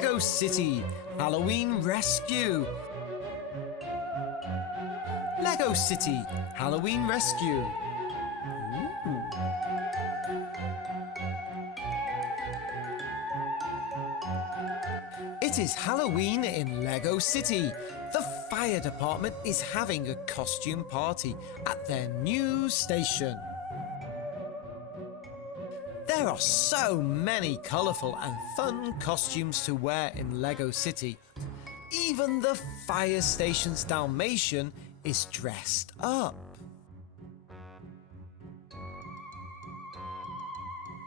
Lego City Halloween Rescue. Lego City Halloween Rescue. Ooh. It is Halloween in Lego City. The fire department is having a costume party at their new station. There are so many colourful and fun costumes to wear in Lego City. Even the fire station's Dalmatian is dressed up.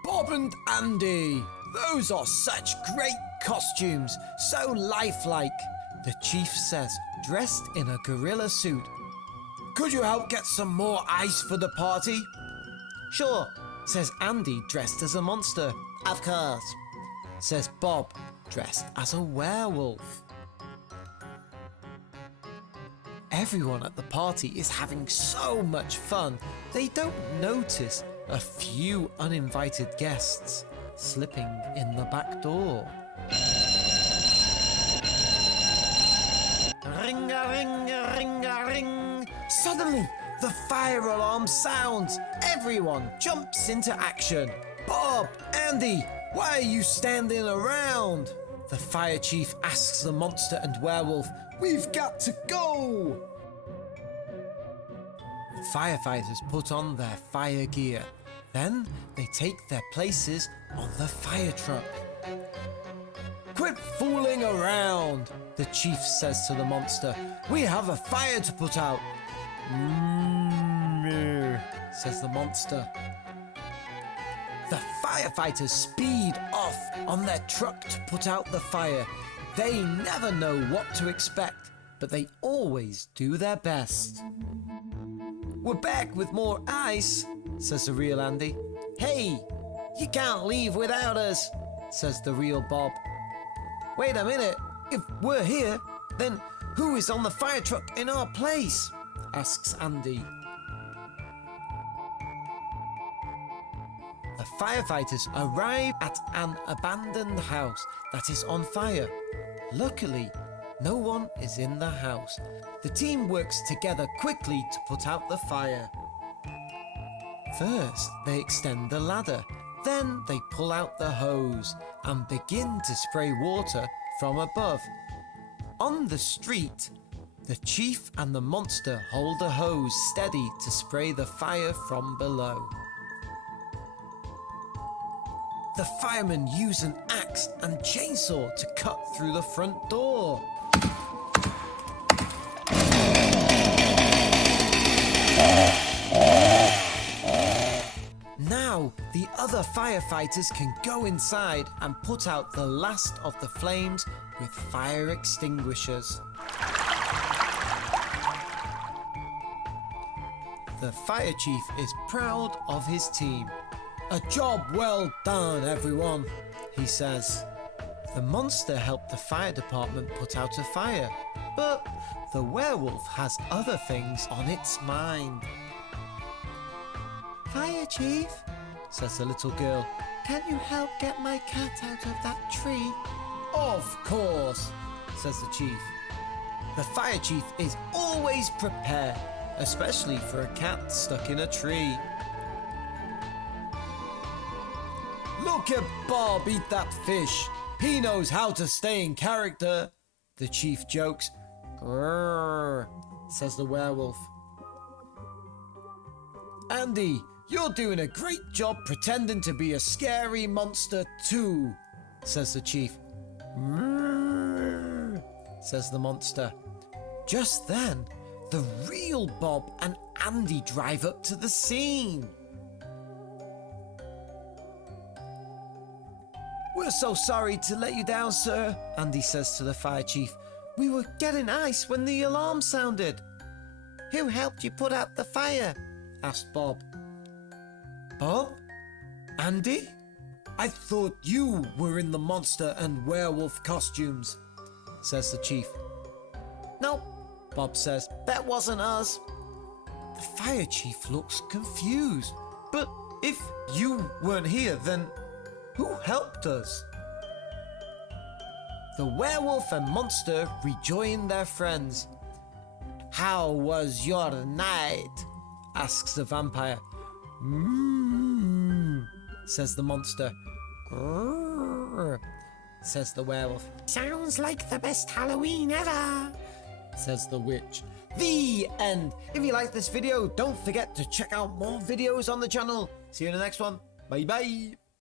Bob and Andy, those are such great costumes, so lifelike, the chief says, dressed in a gorilla suit. Could you help get some more ice for the party? Sure, says Andy, dressed as a monster. Of course, says Bob, dressed as a werewolf. Everyone at the party is having so much fun, they don't notice a few uninvited guests slipping in the back door. Ring-a-ring-a-ring-a-ring. Suddenly, the fire alarm sounds. Everyone jumps into action. Bob, Andy, why are you standing around? The fire chief asks the monster and werewolf. We've got to go! The firefighters put on their fire gear. Then they take their places on the fire truck. Quit fooling around, the chief says to the monster. We have a fire to put out. Says the monster. The firefighters speed off on their truck to put out the fire. They never know what to expect, but they always do their best. We're back with more ice, says the real Andy. Hey, you can't leave without us, says the real Bob. Wait a minute, if we're here, then who is on the fire truck in our place? Asks Andy. The firefighters arrive at an abandoned house that is on fire. Luckily, no one is in the house. The team works together quickly to put out the fire. First, they extend the ladder. Then they pull out the hose and begin to spray water from above. On the street, the chief and the monster hold the hose steady to spray the fire from below. The firemen use an axe and chainsaw to cut through the front door. Now, the other firefighters can go inside and put out the last of the flames with fire extinguishers. The fire chief is proud of his team. A job well done, everyone, he says. The monster helped the fire department put out a fire, but the werewolf has other things on its mind. Fire chief, says the little girl, can you help get my cat out of that tree? Of course, says the chief. The fire chief is always prepared, especially for a cat stuck in a tree. Look at Bob eat that fish. He knows how to stay in character, the chief jokes. Grrr, says the werewolf. Andy, you're doing a great job pretending to be a scary monster too, says the chief. Grrr, says the monster. Just then, the real Bob and Andy drive up to the scene. We're so sorry to let you down, sir, Andy says to the fire chief. We were getting ice when the alarm sounded. Who helped you put out the fire? Asked Bob. Bob? Andy? I thought you were in the monster and werewolf costumes, says the chief. Nope, Bob says. That wasn't us. The fire chief looks confused. But if you weren't here, then who helped us? The werewolf and monster rejoin their friends. "How was your night?" asks the vampire. "Mmm," says the monster. "Grrr," says the werewolf. "Sounds like the best Halloween ever," says the witch. The end. If you liked this video, don't forget to check out more videos on the channel. See you in the next one. Bye bye.